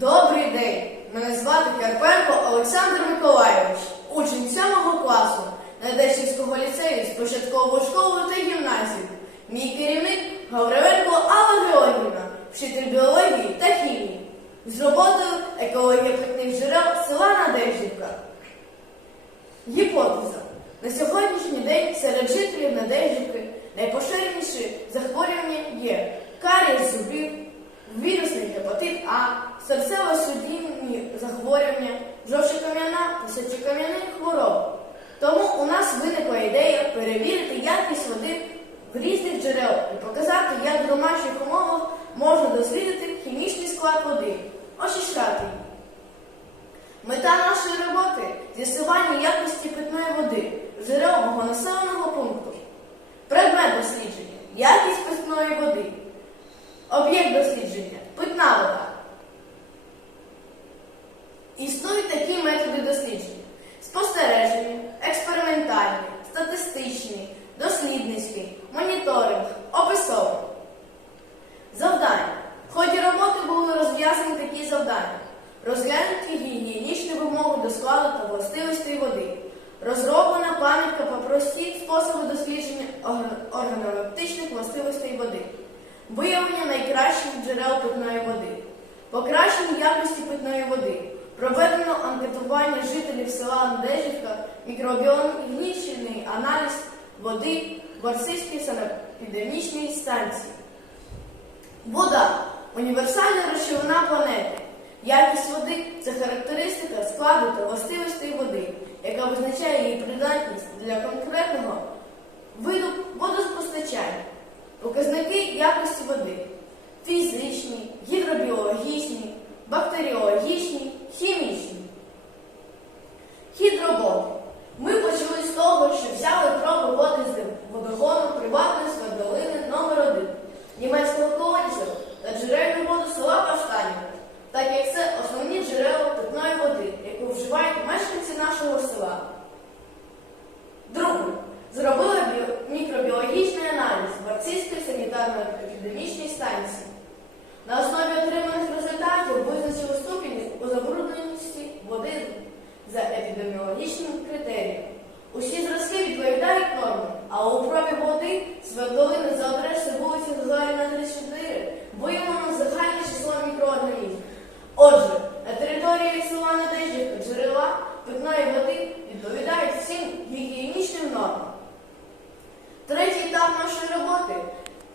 Добрий день! Мене звати Карпенко Олександр Миколайович, учень 7 класу Надешівського ліцею з початкової школи та гімназії. Мій керівник Гавривенко Алла Георгівна, вчитель біології та хімії. З роботою екологія питних джерел села Надежівка. Гіпотеза. На сьогоднішній день серед жителів Надежівки найпоширеніші захворювання є карієс зубів, вірусний гепатит А, серцево-судинні захворювання, жовчокам'яна та сечокам'яні хвороби. Тому у нас виникла ідея перевірити якість води в різних джерел і показати, як в домашніх умовах можна дослідити хімічний склад води, очищати. Мета нашої роботи з'ясування якості питної води джерел мого населеного пункту. Предмет дослідження якість питної води. Об'єкт дослідження питна вода. Існують такі методи дослідження: спостереження, експериментальні, статистичні, дослідницькі, моніторинг, описовий. Завдання. В ході роботи були розв'язані такі завдання. Розглянути гігієнічні вимоги до складу та властивостей води. Розроблена пам'ятка про прості способи дослідження орг- органолептичних властивостей води. Виявлення найкращих джерел питної води. Покращення якості питної води. Проведено анкетування жителів села Надежівка, мікробіологічний аналіз води в Арсийській санепідемічній станції. Вода універсальна речовина планети. Якість води це характеристика складу та властивостей води, яка визначає її придатність для конкретного виду водопостачання. Показники якості води. Фізичні, гідробіологічні, бактеріологічні, хімічні. Хід роботи. Ми почали з того, що взяли проби води з водогону приватної свердловини номер 1 німецького колодязя та джерельну воду села Каштанівка, так як це основні джерела питної води, яку вживають мешканці нашого села. Друге. Зробили біо- мікробіологічний аналіз Варцівської санітарно-епідемічній станції. На основі отриманих результатів визначили ступінь у забрудненості води за епідеміологічним критерієм. Усі зразки відповідають нормам, а у пробі води свердловини за адресою вулиці Гагаріна 34 виявлено загальне число мікроорганізмів. Отже, на території села Надежівка джерела питної води відповідають всім гігієнічним нормам. Третій етап нашої роботи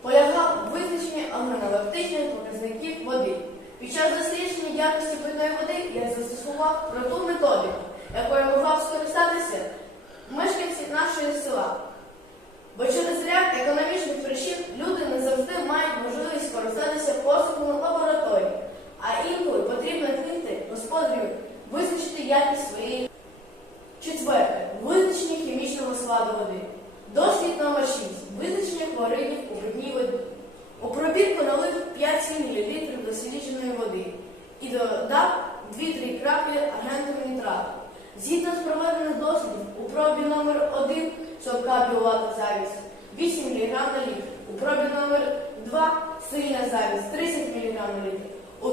полягав у визначенні органолептичних показників води. Під час дослідження якості питної води я застосував просту методику, якою могла б скористатися мешканці нашого села. Бо через ряд економічних причин люди не завжди мають можливість скористатися послугами лабораторії, а інколи потрібно вміти господарю визначити якість своєї. Четверте. Визначення хімічного складу води. Дослід номер 6. Визначення у питній воді. У пробірку налив 5-7 мл дослідженої води і додав 2-3 краплі агенту нітрату. Згідно з проведених дослідів, у пробі номер 1 слабка біолата завість 8 мг на літр. У пробі номер 2 сильна завість 30 мг на літр. У,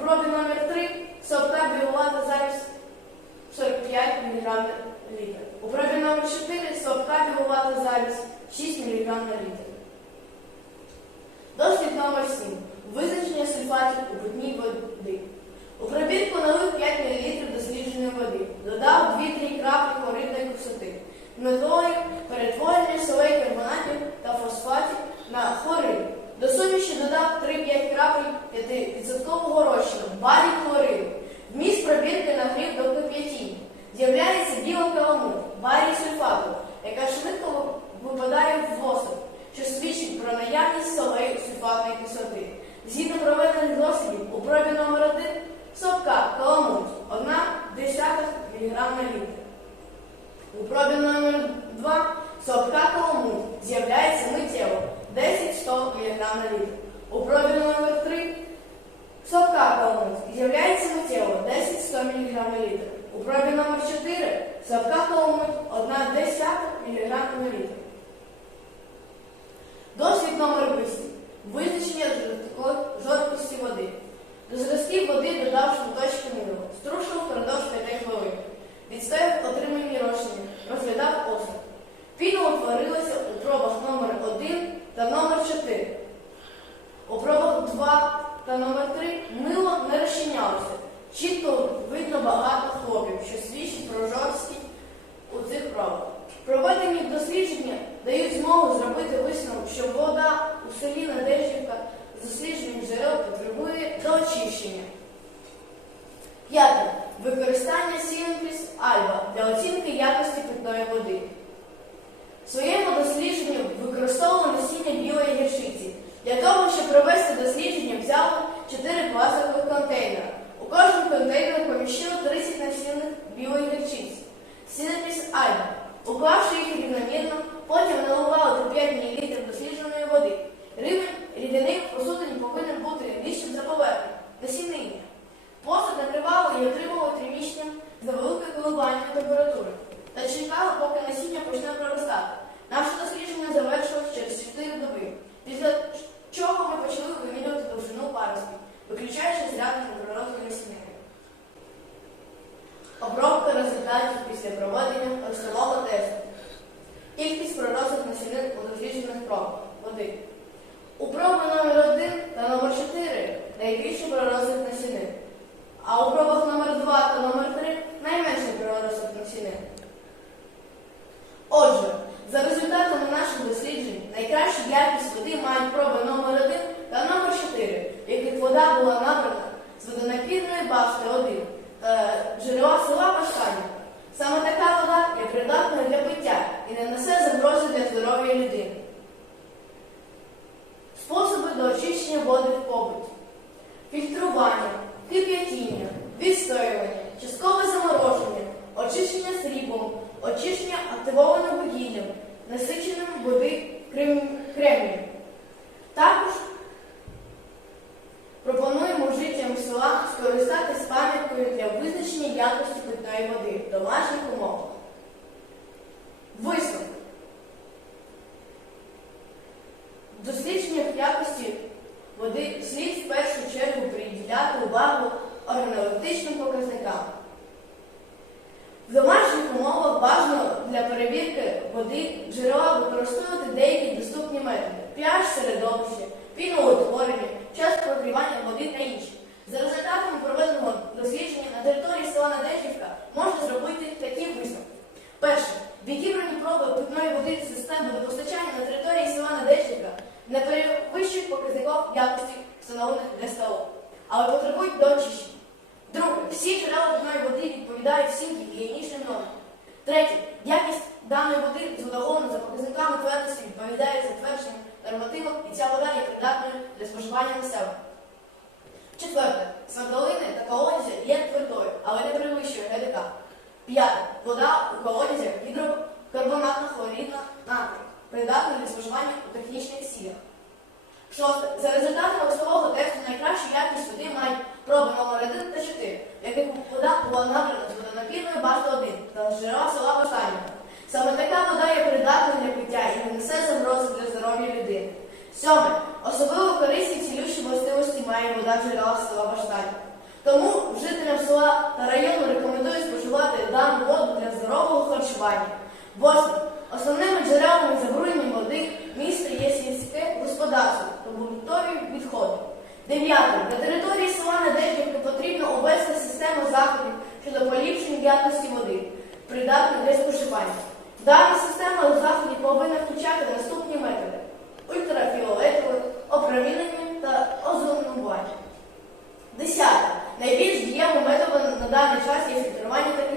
пробі номер 3 слабка біолата завість 45 мг на літр. У пробі номер 4 сопка білувата завість 6 мг на літр. Дослід номер 7. Визначення сульфатів у питній води. У пробірку налив 5 мл дослідженої води, додав 2-3 краплі хлоридної кислоти. Метою перетворення солей карбонатів та фосфатів на хлорид. До суміші додав 3-5 крапель 5% розчину, барій хлориду. Вміст пробірки нагрів до кип'ятіння. З'являється біла каламут, сульфату, яка швидко випадає в воздух, що свідчить про наявність солей сульфатної кислоти. Згідно проведених дослідів, у пробі номер 1 сопка каламут 1 десятих мг на літр. У пробі номер 2 сопка каламут з'являється миттєво 10-100 мг на літр. У пробі номер 3 Сопка каламут з'являється миттєво 10-100 мг на літр. У пробі номер 4 сопка каламут 1 десята мг на літр. Дослід номер 8. Визначення жорсткої- жорсткості води. До зразків води додав шматочки мила, струшував впродовж 5 хвилин. Відстояв отримані розчини, розглядав осад. Піна утворилася у пробах номер 1 та номер 4. У пробах 2 та номер 3 мило не розчинялося. Чітко видно багато хлопів, що свідчить про жорсткість у цих пробах. Проведені дослідження дають змогу зробити висновок, що вода у селі Надеждівка з дослідженням джерел потребує до очищення. П'яте. Використання Сінкліс Альба для оцінки якості питної води. В своєму дослідженні використовували насіння білої гірчиці. Для того, щоб провести дослідження, взяли 4 пластикових контейнера. У кожному контейнері поміщили 30 насінних білої гірчиці. Сінепіс Альба. Уклавши виключаючи зрядну неприродну насіння. Обробка результатів після проведення розсилого тесту. Кількість пророслих насінин у досліджених пробах води. У проби номер 1 та номер 4 найбільше пророслих насінин, а у пробах номер 2 та номер 3 найменше проросних насінин. Отже, за результатами наших досліджень найкращу якість води мають проби номер 1 та номер 4, в яких вода була набрана з водонапірної башти 1 та джерела села Баштанівка. Саме така вода є придатною для пиття і не несе загрози для здоров'я людини. Способи до очищення води в побуті. Фільтрування, кип'ятіння, відстоювання, часткове замороження, очищення сріблом, очищення активованим вугіллям, насиченим води крем... кремнієм. Також пропонуємо жителям села скористатись пам'яткою для визначення якості питної води в домашніх умовах. Висновок. В дослідженнях якості води слід в першу чергу приділяти увагу органолептичним показникам. В домашніх умовах бажано для перевірки води джерела використовувати деякі доступні методи pH середовище, піноутворення, час прогрівання води та інші. За результатами проведеного дослідження на території села Надеждівка можна зробити такі висновки. Перше. Відібрані проби питної води з систем водопостачання на території села Надеждівка не перевищують показників якості, встановлених для СТО, але потребують до очищення. Друге, всі джерела питної води відповідають всім гігієнічним нормам. Третє, якість даної води з водогону за показниками твердості відповідає затвердженим нормативам, і ця вода є придатною для споживання населення. Четверте, свердловини та колодязі є твердою, але не перевищує ГДК. П'яте, вода у колодязях гідрокарбонатна хлорідна натрій, придатна для споживання у технічних цілях. Шосте. За результатами ростового тесту найкращу якість води мають проби номер 1 та 4, в яких вода була набрана з водонапірної башти 1 та джерела села Басанівка. Саме така вода є придатною для пиття і не несе загрози для здоров'я людини. Сьоме. Особливо корисні цілющі властивості має вода джерела села Баштанівка. Тому жителям села та району рекомендую споживати дану воду для здорового харчування. Восьме. Основними джерелами забруднення води міста є сільське господарство та побутові відходи. Дев'яте. На території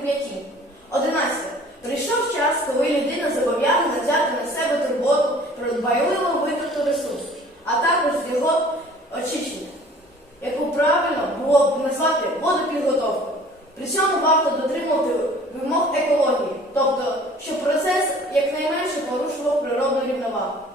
кип'ятіння. Одинадцяте. Прийшов час, коли людина зобов'язана взяти на себе турботу про дбайливо витрату ресурсу, а також його очищення, яку правильно було б назвати водопідготовкою. При цьому варто дотримувати вимог екології, тобто, щоб процес якнайменше порушував природну рівновагу. 12. Рекомендую